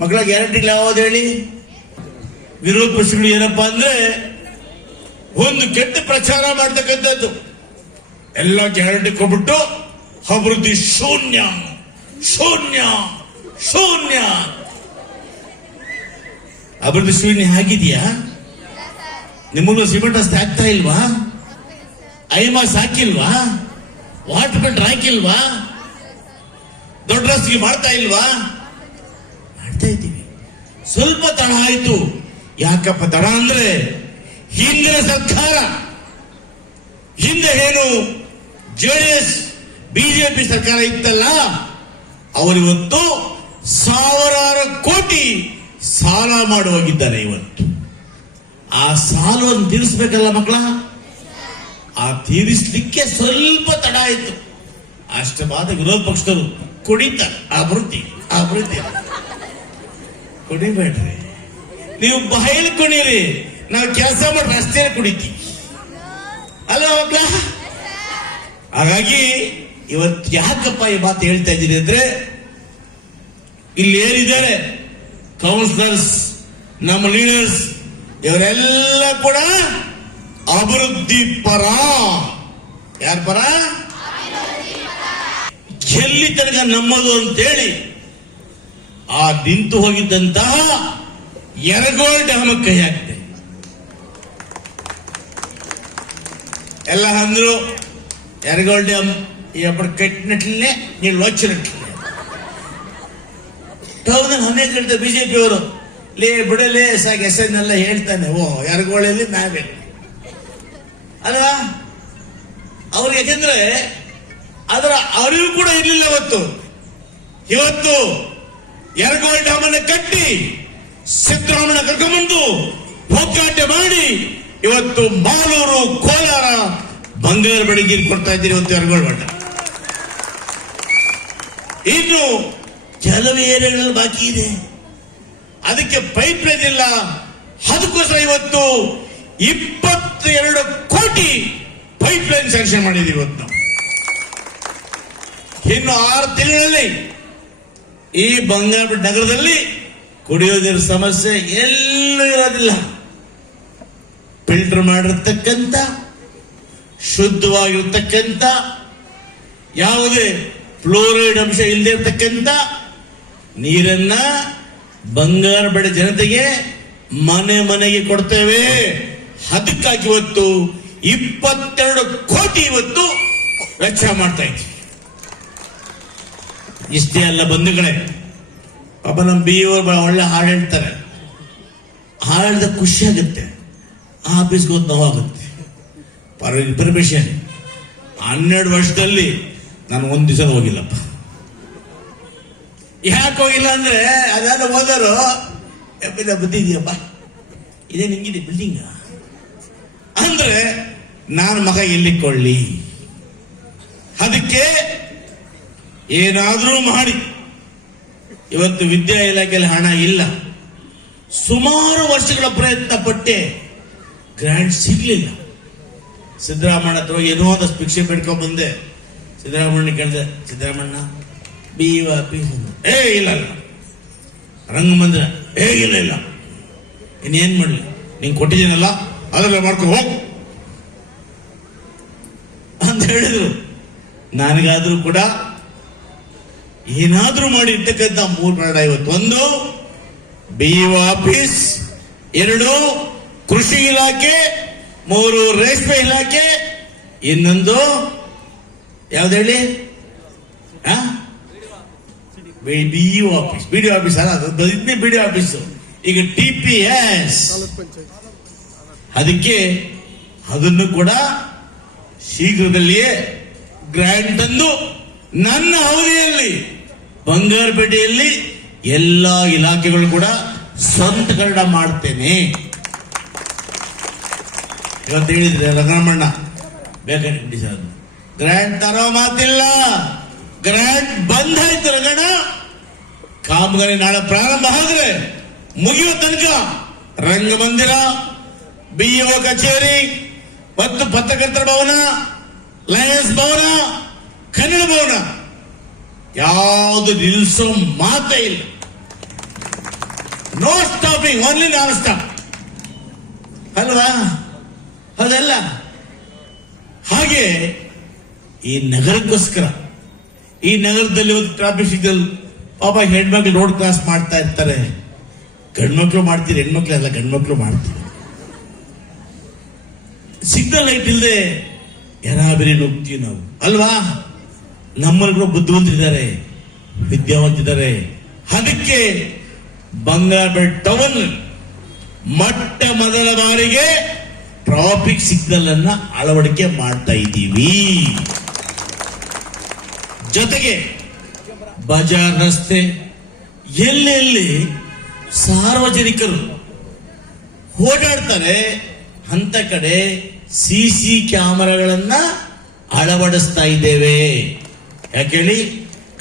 ಮಕ್ಕಳ ಗ್ಯಾರಂಟಿಗಳು ಯಾವ್ದು ಹೇಳಿ? ವಿರೋಧ ಪಕ್ಷಗಳು ಏನಪ್ಪಾ ಅಂದ್ರೆ ಒಂದು ಕೆಟ್ಟ ಪ್ರಚಾರ ಮಾಡ್ತಕ್ಕಂಥದ್ದು. ಎಲ್ಲ ಗ್ಯಾರಂಟಿ ಕೊಟ್ಬಿಟ್ಟು ಅಭಿವೃದ್ಧಿ ಶೂನ್ಯ ಶೂನ್ಯ ಶೂನ್ಯ. ಅಭಿವೃದ್ಧಿ ಶೂನ್ಯ ಆಗಿದೆಯಾ? ನಿಮ್ಮನ್ನು ಸಿಮೆಂಟ್ ರಸ್ತೆ ಆಗ್ತಾ ಇಲ್ವಾ? ಐಮಾಸ್ ಹಾಕಿಲ್ವಾ? ವಾಟರ್ ಫಿಲ್ಟರ್ ಹಾಕಿಲ್ವಾ? ದೊಡ್ಡ ರಸ್ತೆಗೆ ಮಾಡ್ತಾ ಇಲ್ವಾ? ಮಾಡ್ತಾ ಇದ್ದೀವಿ. ಸ್ವಲ್ಪ ತಡ ಆಯ್ತು. ಯಾಕಪ್ಪ ತಡ ಅಂದ್ರೆ ಹಿಂದಿನ ಸರ್ಕಾರ, ಹಿಂದೆ ಏನು ಜೆಡಿಎಸ್ ಬಿಜೆಪಿ ಸರ್ಕಾರ ಇತ್ತಲ್ಲ, ಅವರಿವತ್ತು ಸಾವಿರಾರು ಕೋಟಿ ಸಾಲ ಮಾಡಿ ಹೋಗಿದ್ದಾರೆ ಇವತ್ತು. ಆ ಸಾಲವನ್ನು ತೀರಿಸಬೇಕಲ್ಲ ಮಕ್ಕಳ? ಆ ತೀರಿಸಲಿಕ್ಕೆ ಸ್ವಲ್ಪ ತಡ ಆಯ್ತು. ಅಷ್ಟವಾದ ವಿರೋಧ ಪಕ್ಷದವರು ಕುಡಿತಾರೆ ಅಭಿವೃದ್ಧಿ ಅಭಿವೃದ್ಧಿ ಕುಡಿಬೇಡ್ರಿ. ನೀವು ಬಹಳ ಕುಣೀರಿ. ನಾವು ಕೆಲಸ ಮಾಡಿ ರಸ್ತೆ ಕುಡಿತೀವಿ. ಅಲ್ಲ ಮಕ್ಕಳ ಹಾಗಾಗಿ ಇವತ್ತು ಯಾಕಪ್ಪ ಈ ಮಾತು ಹೇಳ್ತಾ ಇದ್ದೀನಿ ಅಂದ್ರೆ, ಇಲ್ಲಿ ಏನಿದ್ದಾರೆ ಕೌನ್ಸಿಲರ್ಸ್ ನಮ್ಮ ಲೀಡರ್ಸ್ ಇವರೆಲ್ಲ ಕೂಡ ಅಭಿವೃದ್ಧಿ ಪರ. ಯಾರ ಪರ? ಎಲ್ಲಿ ತನಕ ನಮ್ಮದು ಅಂತೇಳಿ ಆ ನಿಂತು ಹೋಗಿದ್ದಂತಹ ಎರಗೋಳ್ ಡ್ಯಾಮ್ ಕೈ ಎಲ್ಲ ಅಂದ್ರು ಡ್ಯಾಮ್ ಎಪ್ಪಡು ಕಟ್ಟಿನಟ್ಲೇ ನೀನು ಲೋಚನಟ್ಲೆ ಹೌದಾ ಹನ್ನೆರಡು ಹೇಳ್ತಾರೆ ಬಿಜೆಪಿ ಅವರು, ಲೇ ಬಿಡಲೇ ಸಾಕು ಹೆಸರಿನೆಲ್ಲ ಹೇಳ್ತಾನೆ. ಓ ಎರಗೋಳಲ್ಲಿ ನಾವೇ ಅಲ್ವಾ ಅವ್ರು ಯಾಕೆಂದ್ರೆ, ಅದರ ಅರಿವು ಕೂಡ ಇರಲಿಲ್ಲ ಅವತ್ತು. ಇವತ್ತು ಎರಗೋಳ್ ಡ್ಯಾಮ್ ಕಟ್ಟಿ ಸಿದ್ದರಾಮಣ್ಣ ಕರ್ಕೊಂಡ್ಬಂದು ಹೋಗ್ಗಾಟೆ ಮಾಡಿ ಇವತ್ತು ಮಾಲೂರು ಕೋಲಾರ ಬಂಗಾರ ಬೆಳಗಿನ ಕೊಡ್ತಾ ಇದ್ದೀರಿ ಇವತ್ತು ಎರಗೋಳ್ ಮಠ ಇನ್ನು ಕೆಲವು ಏರಿಯಾಗಳಲ್ಲಿ ಬಾಕಿ ಇದೆ. ಅದಕ್ಕೆ ಪೈಪ್ ಲೈನ್ ಇಲ್ಲ. ಅದಕ್ಕೋಸ್ಕರ ಇವತ್ತು ಇಪ್ಪತ್ತೆರಡು ಕೋಟಿ ಪೈಪ್ ಲೈನ್ ಸ್ಯಾಂಕ್ಷನ್ ಮಾಡಿದ್ದೀವಿ ಇವತ್ತು. ಇನ್ನು ಆರು ತಿಂಗಳಲ್ಲಿ ಈ ಬಂಗಾರ ನಗರದಲ್ಲಿ ಕುಡಿಯೋದಿರ ಸಮಸ್ಯೆ ಎಲ್ಲೂ ಇರೋದಿಲ್ಲ. ಫಿಲ್ಟರ್ ಮಾಡಿರ್ತಕ್ಕಂಥ, ಶುದ್ಧವಾಗಿರ್ತಕ್ಕಂಥ, ಯಾವುದೇ ಫ್ಲೋರೈಡ್ ಅಂಶ ಇಲ್ಲದೆ ಇರ್ತಕ್ಕಂಥ ನೀರನ್ನ ಬೆಳೆ ಜನತೆಗೆ ಮನೆ ಮನೆಗೆ ಕೊಡ್ತೇವೆ. ಅದಕ್ಕಾಗಿ ಇವತ್ತು ಇಪ್ಪತ್ತೆರಡು ಕೋಟಿ ಇವತ್ತು ವೆಚ್ಚ ಮಾಡ್ತಾ ಇದ್ವಿ ಇಷ್ಟೇ ಅಲ್ಲ ಬಂಧುಗಳೇ, ಪಾಪ ನಮ್ಮ ಬಿ ಒಳ್ಳೆ ಹಾಡು ಹೇಳ್ತಾರೆ. ಹಾಡಿದ ಖುಷಿ ಆಗುತ್ತೆ. ಆಫೀಸ್ಗೆ ಹೋದ್ ನೋವಾಗುತ್ತೆ. ಪರ್ಮಿಷನ್ ಹನ್ನೆರಡು ವರ್ಷದಲ್ಲಿ ನಾನು ಒಂದ್ ದಿವಸ ಹೋಗಿಲ್ಲಪ್ಪ. ಯಾಕೆ ಹೋಗಿಲ್ಲ ಅಂದ್ರೆ ಅದಾದ ಹೋದರು ಬುದ್ಧಿ ಇದೇ ನಿಂಗಿದೆ ಬಿಲ್ಡಿಂಗ್ ಅಂದ್ರೆ, ನಾನು ಮಗ ಎಲ್ಲಿ ಕೊಳ್ಳಿ? ಅದಕ್ಕೆ ಏನಾದರೂ ಮಾಡಿ. ಇವತ್ತು ವಿದ್ಯಾ ಇಲಾಖೆಯಲ್ಲಿ ಹಣ ಇಲ್ಲ. ಸುಮಾರು ವರ್ಷಗಳ ಪ್ರಯತ್ನ ಪಟ್ಟೆ ಗ್ರ್ಯಾಂಡ್ ಸಿಗ್ಲಿಲ್ಲ. ಸಿದ್ದರಾಮಣ್ಣ ಹತ್ರ ಏನೋ ಒಂದಷ್ಟು ಭಿಕ್ಷೆ ಬಿಡ್ಕೊಂಡ್ ಬಂದೆ. ಸಿದ್ದರಾಮಣ್ಣ ಕೇಳಿದೆ ಸಿದ್ದರಾಮಣ್ಣ ಬಿ ಆಫೀಸ್ ಏ, ಇಲ್ಲ ಇಲ್ಲ. ರಂಗಮಂದಿರ ಏ, ಇಲ್ಲ ಇಲ್ಲ. ಇನ್ನೇನ್ ಮಾಡಲಿ? ನೀನು ಕೊಟ್ಟಿದ್ದೀನಲ್ಲ, ಅದೆಲ್ಲ ಮಾಡ್ಕೊ, ಹೋಗು. ಅಂತ ಹೇಳಿದ್ರು. ನನಗಾದ್ರೂ ಕೂಡ ಏನಾದ್ರೂ ಮಾಡಿ ಇರ್ತಕ್ಕಂಥ ಮೂರು ಬೇಡ ಇವತ್ತು ಒಂದು ಬಿ ಆಫೀಸ್ ಎರಡು ಕೃಷಿ ಇಲಾಖೆ, ಮೂರು ರೇಷ್ಮೆ ಇಲಾಖೆ, ಇನ್ನೊಂದು ಯಾವ್ದು ಹೇಳಿ? B office B D office ಅಲ್ಲ ಇದನ್ನೇ ಬಿ ಡಿ ಆಫೀಸ್ ಈಗ ಟಿ ಪಿ ಎಸ್ ಅದಕ್ಕೆ ಅದನ್ನು ಕೂಡ ಶೀಘ್ರದಲ್ಲಿಯೇ ಗ್ರ್ಯಾಂಡ್ ತಂದು ನನ್ನ ಅವಧಿಯಲ್ಲಿ, ಬಂಗಾರಪೇಟೆಯಲ್ಲಿ ಎಲ್ಲ ಇಲಾಖೆಗಳು ಕೂಡ ಸಂತಕರಣ ಮಾಡ್ತೇನೆ. ಇವತ್ತು ಹೇಳಿದ್ರೆ ರಂಗಣ್ಣ ಬೇಕಾದ್ರೆ ಸರ್ ಗ್ರ್ಯಾಂಡ್ ತರೋ ಮಾತಿಲ್ಲ. ಗ್ರ್ಯಾಂಡ್ ಬಂದ್ ಆಯ್ತು ರಂಗಣ್ಣ ಕಾಮಗಾರಿ ನಾಳೆ ಪ್ರಾರಂಭ ಆದ್ರೆ ಮುಗಿಯುವ ತನಕ ರಂಗಮಂದಿರ ಬಿಇಒ ಕಚೇರಿ ಮತ್ತು ಪತ್ರಕರ್ತರ ಭವನ ಲಯನ್ಸ್ ಭವನ, ಕನ್ನಡ ಭವನ. ಯಾವುದು ನಿಲ್ಲಿಸೋ ಮಾತೇ ಇಲ್ಲ. No stopping only non stop ಅಲ್ವಾ? ಅದಲ್ಲ. ಹಾಗೆ ಈ ನಗರಕ್ಕೋಸ್ಕರ, ಈ ನಗರದಲ್ಲಿ ಒಂದು ಟ್ರಾಫಿಕ್ ಸಿಗ್ನಲ್ ಪಾಪ ಹೆಣ್ಮಕ್ಳು ರೋಡ್ ಕ್ರಾಸ್ ಮಾಡ್ತಾ ಇರ್ತಾರೆ. ಗಂಡ್ಮಕ್ಳು ಮಾಡ್ತೀರಿ ಹೆಣ್ಮಕ್ಳು ಅಲ್ಲ ಗಂಡ್ಮಕ್ಳು ಮಾಡ್ತೀರಿ. ಸಿಗ್ನಲ್ ಲೈಟ್ ಇಲ್ಲದೆ ಯಾರಾಬರಿ ನುಗ್ತೀವಿ ನಾವು. ಅಲ್ವಾ? ನಮ್ಮಲ್ಲಿ ಕೂಡ ಬುದ್ಧಿವಂತರಿದ್ದಾರೆ ವಿದ್ಯಾವಂತಿದ್ದಾರೆ ಅದಕ್ಕೆ ಬಂಗಾರ ಟೌನ್ ಮೊಟ್ಟ ಮೊದಲ ಬಾರಿಗೆ ಟ್ರಾಫಿಕ್ ಸಿಗ್ನಲ್ ಅನ್ನ ಅಳವಡಿಕೆ ಮಾಡ್ತಾ ಇದ್ದೀವಿ. ಜೊತೆಗೆ ಬಜಾರ್ ರಸ್ತೆ, ಎಲ್ಲೆಲ್ಲಿ ಸಾರ್ವಜನಿಕರು ಓಡಾಡ್ತಾರೆ, ಅಂತ ಕಡೆ ಸಿ ಸಿ ಕ್ಯಾಮರಾಗಳನ್ನ ಅಳವಡಿಸ್ತಾ ಇದ್ದೇವೆ. ಯಾಕೇಳಿ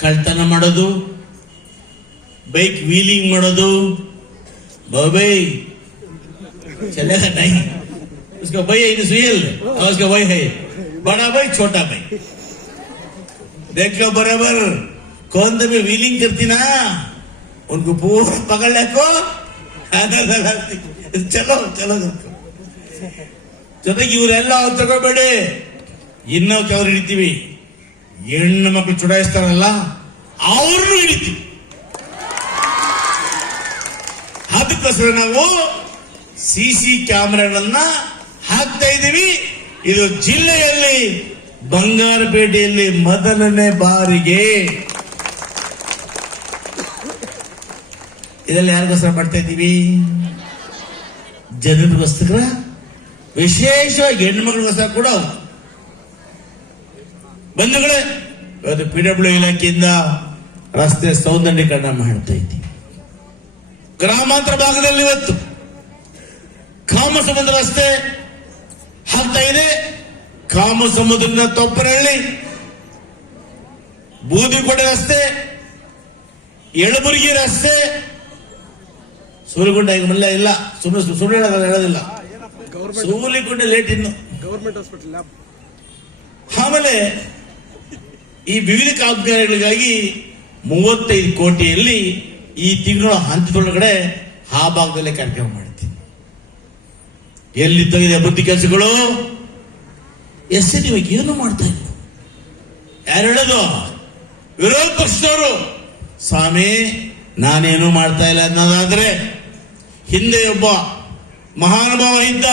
ಕಳ್ತನ ಮಾಡೋದು ಬೈಕ್ ವೀಲಿಂಗ್ ಮಾಡೋದು. ಬಾಬೈ. ಟೈಮ್ उसका भाई है सुहेल और उसका भाई है बड़ा भाई छोटा भाई देख लो बराबर कौन तुम्हें व्हीलिंग करती ना उनको पूरा पकड़ ले को ಚಲೋ ಚಲೋ ಜೊತೆಗೆ ಇವರೆಲ್ಲ ಅವ್ರು ತಗೋಬೇಡಿ ಇನ್ನೂ ಅವ್ರು ಹಿಡಿತೀವಿ ಹೆಣ್ಣು ಮಕ್ಕಳು ಚುಡಾಯಿಸ್ತಾರಲ್ಲ ಅವ್ರನ್ನೂ ಹಿಡಿತೀವಿ ಅದಕ್ಕೋಸ್ಕರ ನಾವು ಸಿ ಸಿ ಕ್ಯಾಮೆರಾಗಳನ್ನ ಹಾಕ್ತಾ ಇದ್ದೀವಿ. ಇದು ಜಿಲ್ಲೆಯಲ್ಲಿ ಬಂಗಾರಪೇಟೆಯಲ್ಲಿ ಮೊದಲನೇ ಬಾರಿಗೆ. ಇದರಲ್ಲಿ ಯಾರಿಗೋಸ್ಕರ ಮಾಡ್ತಾ ಇದ್ದೀವಿ? ಜನರಿಗೋಸ್ಕರ ವಿಶೇಷವಾಗಿ ಹೆಣ್ಮಕ್ಳಿಗೋಸ್ಕರ ಕೂಡ. ಬಂಧುಗಳೇ ಇವತ್ತು ಪಿ ಡಬ್ಲ್ಯೂ ಇಲಾಖೆಯಿಂದ ರಸ್ತೆ ಸೌಂದರ್ಯೀಕರಣ ಮಾಡ್ತಾ ಇದ್ದೀವಿ. ಗ್ರಾಮಾಂತರ ಭಾಗದಲ್ಲಿ ಇವತ್ತು ಕಾಮಸಮುದ್ರ ರಸ್ತೆ ಆಗ್ತಾ ಇದೆ. ಕಾಮಸಮುದ್ರದ ತೊಪ್ಪನಹಳ್ಳಿ. ಬೂದಿಕೋಟೆ ರಸ್ತೆ. ಎಳಬುರ್ಗಿ ರಸ್ತೆ. ಸೂಲಿಗುಂಡ ಈಗ ಮಲ್ಲ ಇಲ್ಲ. ಸುಮ್ಮನೆ ಸುಳ್ಳು ಹೇಳೋದಲ್ಲ ಹೇಳೋದಿಲ್ಲ. ಸೂಲಿಗುಂಡ ಲೇಟ್ ಇನ್ನು. ಗವರ್ಮೆಂಟ್ ಹಾಸ್ಪಿಟಲ್ ಆಮೇಲೆ ಈ ವಿವಿಧ ಕಾಮಗಾರಿಗಳಿಗಾಗಿ ಮೂವತ್ತೈದು ಕೋಟಿಯಲ್ಲಿ ಈ ತಿಂಗಳ ಹಂತದೊಳಗಡೆ ಆ ಭಾಗದಲ್ಲೇ ಕಾರ್ಯಕ್ರಮ ಮಾಡ್ತೀನಿ ಎಲ್ಲಿ ತೆಗೆದ ಬುದ್ಧಿ ಕೆಲಸಗಳು? ಎಸ್ ನಿಮಗೆ ಏನು ಮಾಡ್ತಾ ಇಲ್ಲ ಯಾರು ಹೇಳೋದು? ವಿರೋಧ ಪಕ್ಷದವರು. ಸ್ವಾಮಿ, ನಾನೇನು ಮಾಡ್ತಾ ಇಲ್ಲ ಅನ್ನೋದಾದ್ರೆ, ಹಿಂದೆ ಒಬ್ಬ ಮಹಾನುಭಾವ ಇದ್ದ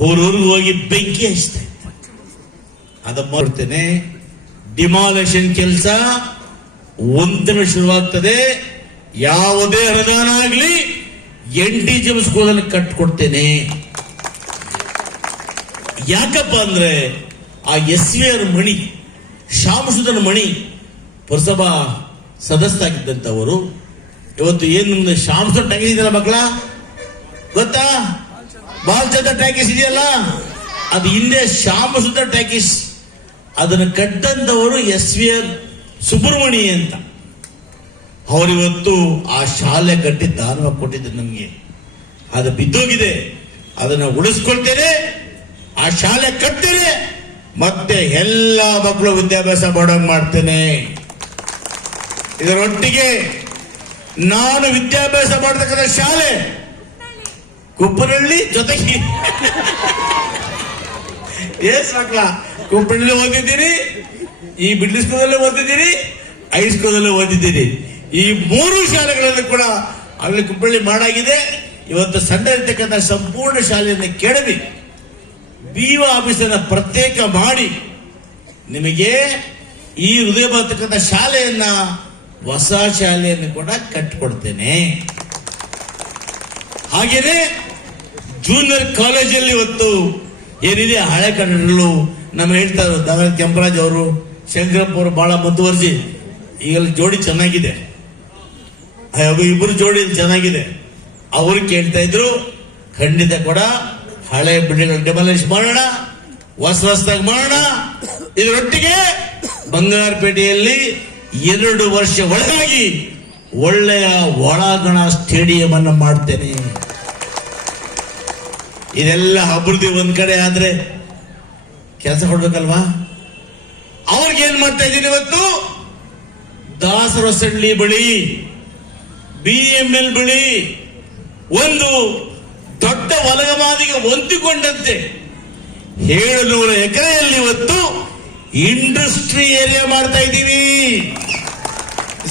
ಊರೂರಿಗೆ ಹೋಗಿ ಬೆಂಕಿ ಹಚ್ತಾ ಇದ್ದ ಅದ ಮಾಡ್ತೇನೆ ಡಿಮಾಲೇಷನ್ ಕೆಲಸ ಒಂದಿನ ಶುರುವಾಗ್ತದೆ. ಯಾವುದೇ ಅನುದಾನ ಆಗಲಿ, ಎನ್ ಟಿ ಜಿ ಸ್ಕೂಲಲ್ಲಿ ಕಟ್ಕೊಡ್ತೇನೆ. ಯಾಕಪ್ಪ ಅಂದ್ರೆ ಆ S V R Mani, Shyamasudhan Mani ಪುರಸಭಾ ಸದಸ್ಯರಾಗಿದ್ದಂಥವರು. ಇವತ್ತು ಏನು ಶ್ಯಾಮಸುಧನ್ ಟ್ಯಾಂಕಿಸ್ ಇದೆಯಲ್ಲ ಮಕ್ಕಳ? ಗೊತ್ತಾ? ಬಾಲ್ಚಂದ್ರ ಟ್ಯಾಕೀಸ್ ಇದೆಯಲ್ಲ? ಅದು ಹಿಂದೆ ಶ್ಯಾಮಸುಧ ಟ್ಯಾಕೀಸ್. ಅದನ್ನು ಕಟ್ಟಂತವರು ಎಸ್ ವಿ ಆರ್ ಸುಬ್ರಹ್ಮಣಿ ಅಂತ. ಅವರಿವತ್ತು ಆ ಶಾಲೆ ಕಟ್ಟಿ ದಾನವಾಗಿ ಕೊಟ್ಟಿದ್ದು ನಮಗೆ. ಅದು ಬಿದ್ದೋಗಿದೆ. ಅದನ್ನ ಉಳಿಸ್ಕೊಳ್ತೇನೆ. ಆ ಶಾಲೆ ಕಟ್ಟಿದ್ರೆ ಮತ್ತೆ ಎಲ್ಲ ಮಕ್ಕಳು ವಿದ್ಯಾಭ್ಯಾಸ ಮಾಡೋಂಗ್ ಮಾಡ್ತೇನೆ. ಇದರೊಟ್ಟಿಗೆ ನಾನು ವಿದ್ಯಾಭ್ಯಾಸ ಮಾಡತಕ್ಕಂಥ ಶಾಲೆ ಕುಪ್ಪನಹಳ್ಳಿ ಜೊತೆಗೆ. ಎಸ್ ಮಕ್ಕಳ ಕುಪ್ಪನಹಳ್ಳಿ ಓದಿದ್ದೀರಿ ಈ ಮಿಡ್ಲ್ ಸ್ಕೂಲಲ್ಲೂ ಓದಿದ್ದೀನಿ ಹೈಸ್ಕೂಲಲ್ಲೂ ಓದಿದ್ದೀರಿ ಈ ಮೂರು ಶಾಲೆಗಳಲ್ಲೂ ಕೂಡ ಅಲ್ಲಿ ಕುಪ್ಪಳ್ಳಿ ಮಾಡಾಗಿದೆ. ಇವತ್ತು ಸಣ್ಣ ಇರ್ತಕ್ಕಂಥ ಸಂಪೂರ್ಣ ಶಾಲೆಯನ್ನು ಕೆಡವಿ ಬಿ ಅನ್ನ ಪ್ರತ್ಯೇಕ ಮಾಡಿ ನಿಮಗೆ ಈ ಹೃದಯ ಬರ್ತಕ್ಕಂಥ ಶಾಲೆಯನ್ನ, ಹೊಸ ಶಾಲೆಯನ್ನು ಕೂಡ ಕಟ್ಟಿಕೊಡ್ತೇನೆ ಹಾಗೇನೆ ಜೂನಿಯರ್ ಕಾಲೇಜಲ್ಲಿ ಇವತ್ತು ಏನಿದೆ? ಹಳೆ ಕನ್ನಡಗಳು. ನಮ್ಮ ಹೇಳ್ತಾರೆ ದಾವಣ ಕೆಂಪರಾಜ್ ಅವರು, ಶಂಕರಪ್ಪ ಅವರು ಬಹಳ ಮುಂದುವರಿಸಿ ಈಗಲ್ಲಿ ಜೋಡಿ ಚೆನ್ನಾಗಿದೆ. ಇಬ್ಬರು ಜೋಡಿ ಚೆನ್ನಾಗಿದೆ. ಅವರು ಕೇಳ್ತಾ ಇದ್ರು, ಖಂಡಿತ ಕೂಡ ಹಳೆ ಬಿಲ್ಡಿಂಗ್ ಡೆಮಾಲಿಷ್ ಮಾಡೋಣ, ಹೊಸ ಹೊಸದಾಗಿ ಮಾಡೋಣ. ಇದರೊಟ್ಟಿಗೆ ಬಂಗಾರಪೇಟೆಯಲ್ಲಿ ಎರಡು ವರ್ಷ ಒಳಗಾಗಿ ಒಳ್ಳೆಯ ಒಳಾಂಗಣ ಸ್ಟೇಡಿಯಂ ಅನ್ನು ಮಾಡ್ತೇನೆ. ಇದೆಲ್ಲ ಅಭಿವೃದ್ಧಿ ಒಂದ್ ಕಡೆ ಆದ್ರೆ ಕೆಲಸ ಕೊಡ್ಬೇಕಲ್ವಾ? ಅವ್ರಿಗೆ ಏನ್ ಮಾಡ್ತಾ ಇದ್ದೀನಿ ಇವತ್ತು? ದಾಸರಸಳ್ಳಿ ಬಳಿ ಬಿ ಎಂ ಎಲ್ ಬಳಿ ಒಂದು ದೊಡ್ಡ ವಲಗಮಾದಿಗೆ ಹೊಂದಿಕೊಂಡಂತೆ. ಏಳುನೂರ ಎಕರೆಯಲ್ಲಿ ಇವತ್ತು ಇಂಡಸ್ಟ್ರಿ ಏರಿಯಾ ಮಾಡ್ತಾ ಇದ್ದೀವಿ.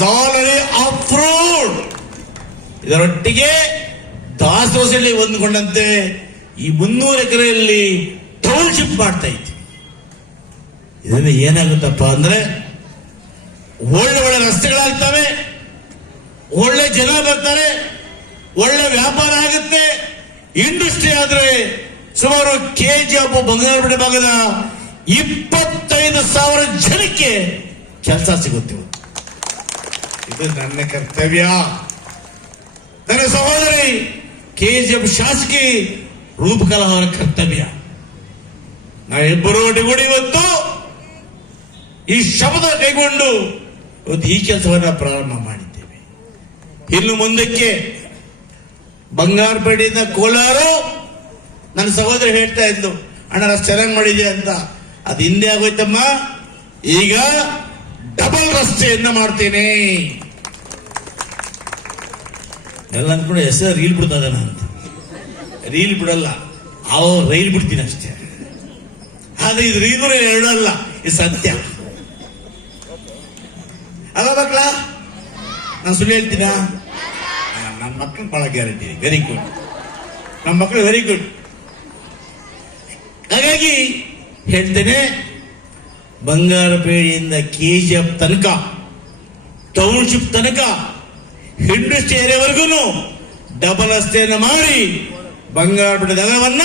ಆಲ್ರೆಡಿ ಅಪ್ರೂವ್ಡ್ ಇದರೊಟ್ಟಿಗೆ ದಾಸೋಸಲ್ಲಿ ಹೊಂದಿಕೊಂಡಂತೆ. ಈ ಮುನ್ನೂರು ಎಕರೆಯಲ್ಲಿ ಟೌನ್ಶಿಪ್ ಮಾಡ್ತಾ ಇತ್ತು ಇದರಿಂದ ಏನಾಗುತ್ತಪ್ಪ ಅಂದ್ರೆ ಒಳ್ಳೆ ಒಳ್ಳೆ ರಸ್ತೆಗಳಾಗ್ತವೆ. ಒಳ್ಳೆ ಜನ ಬರ್ತಾರೆ. ಒಳ್ಳೆ ವ್ಯಾಪಾರ ಆಗುತ್ತೆ. ಇಂಡಸ್ಟ್ರಿ ಆದ್ರೆ ಸುಮಾರು ಕೆ ಜಿ ಬಂಗಾರ ಬಂಗಾರಪೇಟೆ ಭಾಗದ ಇಪ್ಪತ್ತೈದು ಸಾವಿರ ಜನಕ್ಕೆ ಕೆಲಸ ಸಿಗುತ್ತೆ ಇದು ನನ್ನ ಕರ್ತವ್ಯ. ನನ್ನ ಸಹೋದರಿ ಕೆ ಜಿ ಎಫ್ ಶಾಸಕಿ ರೂಪಕಲಾ ಅವರ ಕರ್ತವ್ಯ. ನಾವಿಬ್ಬರು ಒಟ್ಟಿಗೂಡಿ ಇವತ್ತು ಈ ಶಬ್ದ ಕೈಗೊಂಡು ಇವತ್ತು ಈ ಕೆಲಸವನ್ನ ಪ್ರಾರಂಭ ಮಾಡಿದ್ದೇವೆ. ಇನ್ನು ಮುಂದಕ್ಕೆ ಬಂಗಾರಪೇಟೆಯಿಂದ ಕೋಲಾರ ನನ್ನ ಸಹೋದರಿ ಹೇಳ್ತಾ ಇದ್ಲು, ಅಣ್ಣ ರಸ್ತೆ ಚೆನ್ನಾಗಿ ಮಾಡಿದೆ ಅಂತ. ಅದು ಹಿಂದೆ ಆಗೋಯ್ತಮ್ಮ. ಈಗ ಡಬಲ್ ರಸ್ತೆಯನ್ನ ಮಾಡ್ತೇನೆ. ಎಲ್ಲ ಅಂದ್ಕೊಂಡು ಹೆಸರು ರೀಲ್ ಬಿಡ್ತದ ಅಂತ. ರೀಲ್ ಬಿಡಲ್ಲ ಅವ ರೈಲ್ ಬಿಡ್ತೀನಿ ಅಷ್ಟೇ. ಆದ್ರೆ ಇದು ರೀಲ್ ಎರಡು ಅಲ್ಲ, ಇದು ಸತ್ಯ. ಅಲ್ಲ ಮಕ್ಕಳ, ನಾನು ಸುಳ್ಳು ಹೇಳ್ತೀನಾ? ನನ್ನ ಮಕ್ಕಳು ಬಹಳ ಗ್ಯಾರಂಟಿ ವೆರಿ ಗುಡ್ ನಮ್ಮ ಮಕ್ಕಳು ವೆರಿ ಗುಡ್ ಹಾಗಾಗಿ ಹೇಳ್ತೇನೆ ಬಂಗಾರಪೇಟೆಯಿಂದ ಕೆ ಜಿ ಎಫ್ ತನಕ ಟೌನ್ಶಿಪ್ ತನಕ ಹಿಂಡು ಏರಿಯಾವರೆಗೂ ಡಬಲ್ ರಸ್ತೆಯನ್ನು ಮಾಡಿ ಬಂಗಾರಪೇಟೆ ನಗರವನ್ನ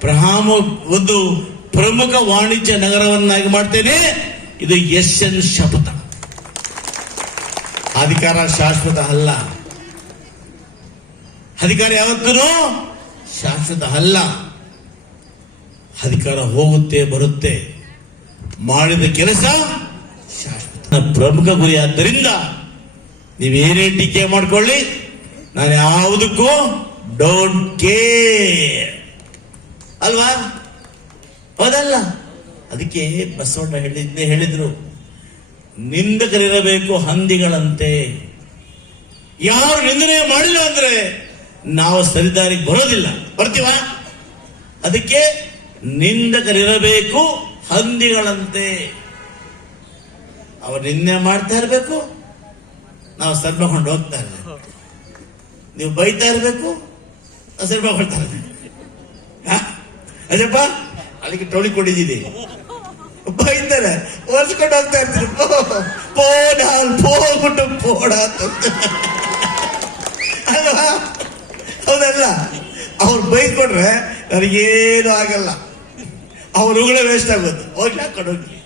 ಪ್ರಹಾಮ ಒಂದು ಪ್ರಮುಖ ವಾಣಿಜ್ಯ ನಗರವನ್ನಾಗಿ ಮಾಡ್ತೇನೆ. ಇದು ಎಸ್ ಎನ್ ಶಪಥ. ಅಧಿಕಾರ ಶಾಶ್ವತ ಅಲ್ಲ. ಅಧಿಕಾರ ಯಾವತ್ತೂ ಶಾಶ್ವತ ಅಲ್ಲ. ಅಧಿಕಾರ ಹೋಗುತ್ತೆ, ಬರುತ್ತೆ. ಮಾಡಿದ ಕೆಲಸ ಶಾಶ್ವತ. ಪ್ರಮುಖ ಗುರಿ. ಆದ್ದರಿಂದ ನೀವೇನೇ ಟೀಕೆ ಮಾಡ್ಕೊಳ್ಳಿ, ನಾನು ಯಾವುದಕ್ಕೂ ಡೋಂಟ್ ಕೇರ್ ಅಲ್ವಾ? ಹೌದಲ್ಲ? ಅದಕ್ಕೆ ಬಸವಣ್ಣ ಹೇಳಿದ್ದೆ ಹೇಳಿದ್ರು, ನಿಂದಕರಿರಬೇಕು ಹಂದಿಗಳಂತೆ. ಯಾರು ನಿಂದನೆ ಮಾಡಿಲ್ಲ ಅಂದ್ರೆ ನಾವು ಸರಿದಾರಿಗೆ ಬರೋದಿಲ್ಲ. ಬರ್ತೀವ? ಅದಕ್ಕೆ ನಿಂದಕರಿರಬೇಕು, ಹಂದಿಗಳಂತೆ. ಅವ್ರು ನಿಂದೆ ಮಾಡ್ತಾ ಇರಬೇಕು, ನಾವು ಸರ್ಬಕೊಂಡು ಹೋಗ್ತಾ ಇರಬೇಕು. ನೀವು ಬೈತಾ ಇರಬೇಕು, ನಾವು ಸರ್ಬಕೊಳ್ತಾ ಇರಬೇಕು. ಅಜಪ್ಪ ಅದಕ್ಕೆ ಟೋಳಿ ಕೊಡಿದ್ದೀನಿ ಬೈತಾರೆ, ಒರ್ಸ್ಕೊಂಡು ಹೋಗ್ತಾ ಇರ್ತೀರಿ. ಪೋಡ ಪೋಗ್ಬಿಟ್ಟು ಪೋಡ ಅಲ್ವಾ? ಹೌದಲ್ಲ? ಅವ್ರು ಬೈದ್ಕೊಂಡ್ರೆ ನನಗೇನು ಆಗಲ್ಲ. ಅವ್ರ ಉಗುಳೆ ವೇಸ್ಟ್ ಆಗೋದು. ಹೋಗಿ ಹಾಕೊಂಡು ಹೋಗ್ಲಿ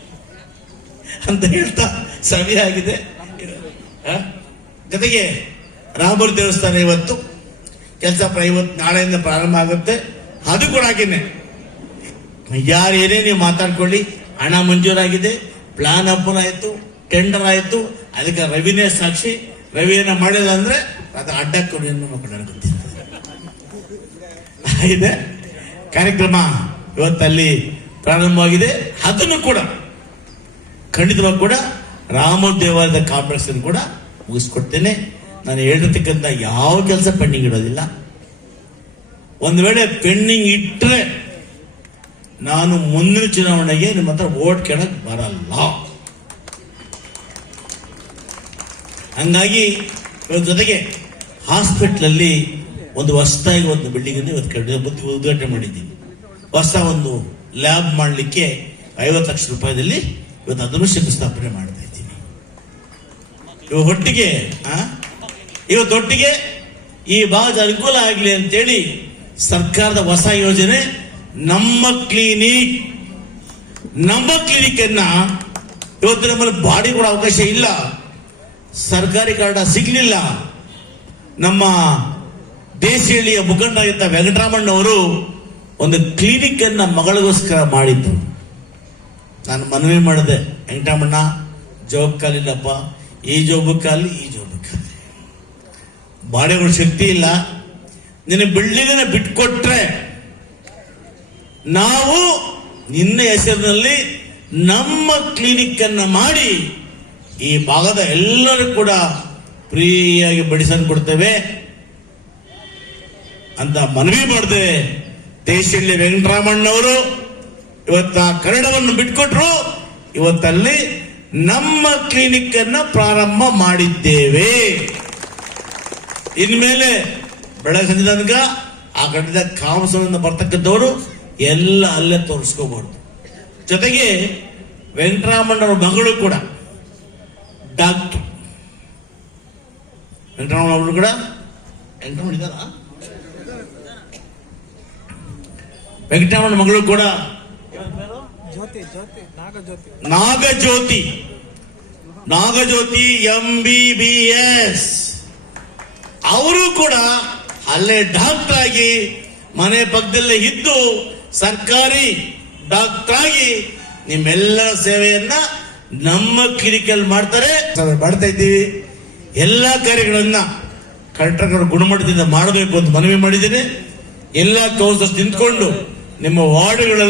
ಅಂತ ಹೇಳ್ತಾ ಸಮಯ ಆಗಿದೆ? ಜೊತೆಗೆ ರಾಮೂರ್ ದೇವಸ್ಥಾನ ಇವತ್ತು. ಕೆಲಸ ಇವತ್ತು ನಾಳೆಯಿಂದ ಪ್ರಾರಂಭ ಆಗುತ್ತೆ. ಅದು ಕೂಡ ಹಾಗೇನೆ. ಯಾರು ಏನೇ ನೀವು ಮಾತಾಡ್ಕೊಳ್ಳಿ. ಹಣ ಮಂಜೂರಾಗಿದೆ. ಪ್ಲಾನ್ ಅಪ್ಪನ ಆಯಿತು. ಟೆಂಡರ್ ಆಯಿತು. ಅದಕ್ಕೆ ರವಿನೇ ಸಾಕ್ಷಿ. ರವಿಯನ್ನ ಮಾಡಿಲ್ಲ ಅಂದ್ರೆ ಅದು ಅಡ್ಡ ಕೊಡಿ ಅನ್ನೋ ಮಕ್ಕಳು ನಡೀತಾ [LAUGHS] ಇದೆ. ಕಾರ್ಯಕ್ರಮ ಇವತ್ತಲ್ಲಿ ಪ್ರಾರಂಭವಾಗಿದೆ. ಅದನ್ನು ಕೂಡ ಖಂಡಿತವಾಗಿ ಕೂಡ ರಾಮ ದೇವಾಲಯದ ಕಾಂಪ್ಲೆಕ್ಸ್ ಕೂಡ ಮುಗಿಸ್ಕೊಡ್ತೇನೆ. ನಾನು ಹೇಳಿರ್ತಕ್ಕಂಥ ಯಾವ ಕೆಲಸ ಪೆಂಡಿಂಗ್ ಇಡೋದಿಲ್ಲ. ಒಂದು ವೇಳೆ ಪೆಂಡಿಂಗ್ ಇಟ್ಟರೆ ನಾನು ಮುಂದಿನ ಚುನಾವಣೆಗೆ ನಿಮ್ಮ ಹತ್ರ ಓಟ್ ಕೇಳಕ್ ಬರಲ್ಲ. ಹಂಗಾಗಿ ಇವ್ರ ಜೊತೆಗೆ ಹಾಸ್ಪಿಟ್ಲಲ್ಲಿ ಒಂದು ಹೊಸದಾಗಿ ಒಂದು ಬಿಲ್ಡಿಂಗ್ ಅನ್ನು ಇವತ್ತು ಕಡೆ ಉದ್ಘಾಟನೆ ಮಾಡಿದ್ದೀವಿ. ಹೊಸ ಒಂದು ಲ್ಯಾಬ್ ಮಾಡಲಿಕ್ಕೆ ಐವತ್ತು ಲಕ್ಷ ರೂಪಾಯಿದಲ್ಲಿ ಇವತ್ತು ಅದನ್ನು ಶಂಕುಸ್ಥಾಪನೆ ಮಾಡ್ತಾ ಇದ್ದೀನಿ ಇವಾಗ ಒಟ್ಟಿಗೆ ಇವತ್ತೊಟ್ಟಿಗೆ ಈ ಭಾಗದ ಅನುಕೂಲ ಆಗಲಿ ಅಂತೇಳಿ ಸರ್ಕಾರದ ಹೊಸ ಯೋಜನೆ ನಮ್ಮ ಕ್ಲಿನಿಕ್ ನಮ್ಮ ಕ್ಲಿನಿಕ್ ಅನ್ನ ಇವತ್ತು ನಮ್ಮಲ್ಲಿ ಬಾಡಿ ಕೊಡೋ ಅವಕಾಶ ಇಲ್ಲ. ಸರ್ಕಾರಿ ಕಾರ್ಡ ಸಿಗ್ಲಿಲ್ಲ. ನಮ್ಮ ದೇಶಿಹಳ್ಳಿಯ ಮುಖಂಡರಾಗಿದ್ದ ವೆಂಕಟರಾಮಣ್ಣವರು ಒಂದು ಕ್ಲಿನಿಕ್ ಅನ್ನ ಮಗಳಿಗೋಸ್ಕರ ಮಾಡಿದ್ರು ನಾನು ಮನವಿ ಮಾಡಿದೆ, ವೆಂಕಟರಾಮಣ್ಣ ಜೋಬ್ ಕಾಲಿಲ್ಲಪ್ಪ. ಈ ಜೋಬ್ ಕಾಲಿ, ಈ ಜೋಬ್ ಕಾಲಿ. ಬಾಡಿಗಳ ಶಕ್ತಿ ಇಲ್ಲ. ನಿನ್ನ ಬಿಲ್ಡಿಂಗ್ ಬಿಟ್ಕೊಟ್ರೆ ನಾವು ನಿನ್ನ ಹೆಸರಿನಲ್ಲಿ ನಮ್ಮ ಕ್ಲಿನಿಕ್ ಅನ್ನ ಮಾಡಿ ಈ ಭಾಗದ ಎಲ್ಲರೂ ಕೂಡ ಫ್ರೀಯಾಗಿ ಬಡಿಸನ್ ಕೊಡ್ತೇವೆ. ಅಂತ ಮನವಿ ಮಾಡಿದೆ. ದೇಶದಲ್ಲಿ ವೆಂಕಟರಾಮಣ್ಣವರು ಇವತ್ತ ಕನ್ನಡವನ್ನು ಬಿಟ್ಕೊಟ್ರು. ಇವತ್ತಲ್ಲಿ ನಮ್ಮ ಕ್ಲಿನಿಕ್ ಅನ್ನ ಪ್ರಾರಂಭ ಮಾಡಿದ್ದೇವೆ. ಇನ್ಮೇಲೆ ಬೆಳಗ್ಗೆ ತನಕ ಆ ಕಡೆದ ಕಾಮಸದಿಂದ ಬರ್ತಕ್ಕಂಥವರು ಎಲ್ಲ ಅಲ್ಲೇ ತೋರಿಸ್ಕೋಬಾರ್ದು ಜೊತೆಗೆ ವೆಂಕಟರಾಮಣ್ಣವ್ರ ಮಗಳು ಕೂಡ ಡಾಕ್ಟರ್. ವೆಂಕಟರಾಮಣ್ಣ ಅವರು ಕೂಡ. ವೆಂಕಟರಾಮಣ್ಣ ಇದ್ದಾರಾ? ವೆಂಕಟರಮಣ ಮಗಳು ಕೂಡ Nagajyothi. Nagajyothi. M B B S ಅವರು ಕೂಡ ಅಲ್ಲೇ ಡಾಕ್ಟರ್ ಆಗಿ ಮನೆ ಪಕ್ಕದಲ್ಲೇ ಇದ್ದು ಸರ್ಕಾರಿ ಡಾಕ್ಟರ್ ಆಗಿ ನಿಮ್ಮೆಲ್ಲರ ಸೇವೆಯನ್ನ ನಮ್ಮ ಕಿರಿಕಲ್ ಮಾಡ್ತಾರೆ. ಮಾಡ್ತಾ ಇದ್ದೀವಿ. ಎಲ್ಲಾ ಕಾರ್ಯಗಳನ್ನ ಕರೆಕ್ಟಾಗಿ ಗುಣಮಟ್ಟದಿಂದ ಮಾಡಬೇಕು ಅಂತ ಮನವಿ ಮಾಡಿದ್ದೀನಿ. ಎಲ್ಲಾ ಕೌನ್ಸಿಲರ್ಸ್ ನಿಂತ್ಕೊಂಡು ನಿಮ್ಮ ವಾರ್ಡ್ಗಳಲ್ಲಿ